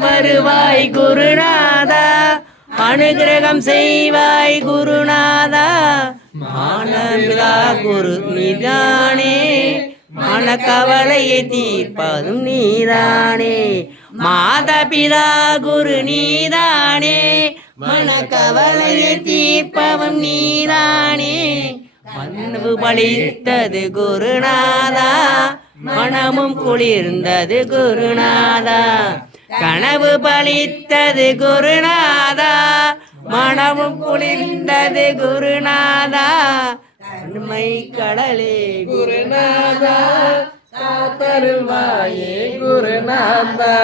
வருவாய் குருநாதா, அனுகிரகம் செய்வாய் குருநாதா. மானந்தா குரு நீதானே, மனக்கவலையை தீர்ப்பதும் நீதானே. மாதபிதா குரு நீதானே, மனக்கவலையை தீர்ப்பவும் நீதானே. மனவு பலித்தது குருநாதா, மனமும் குளிர்ந்தது குருநாதா. கனவு பலித்தது குருநாதா, மனமும் குளிர்ந்தது குருநாதா. கருமை கடலே குருநாதா, காத்தருள்வாயே குருநாதா.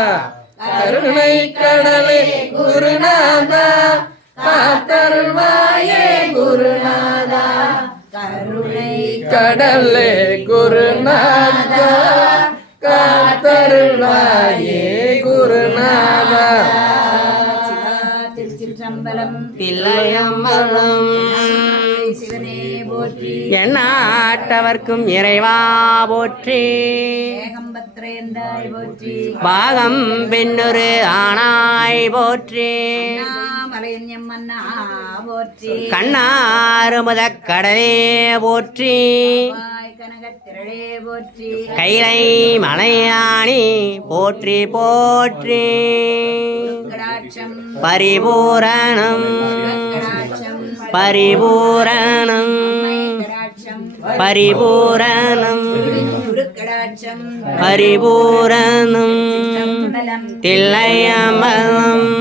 கருணை கடலே குருநாதா, காத்தருள்வாயே குருநாதா. கருணை கடலே குருநாதா, காத்தருள்வாயே குருநாதா. திருச்சிற்றம்பலம். தில்லையம்பலம் சிவனே போற்றி. எந்நாட்டவர்க்கும் இறைவா போற்றி. ஏகம்பத்ரேந்தாய் போற்றி. பாகம் பெண்ணொரு ஆனாய் போற்றி. மலையன்யம் மன்னா போற்றி. கண்ணாறு முதக் கடலே போற்றி. கனகத்திரளே போற்றி. கைலை மலையாணி போற்றி போற்றி. கடாட்சம் பரிபூரணம் கடாட்சம் பரிபூரணம் கடாட்சம் பரிபூரணம் கடாட்சம் பரிபூரணம். தில்லையம்பலம்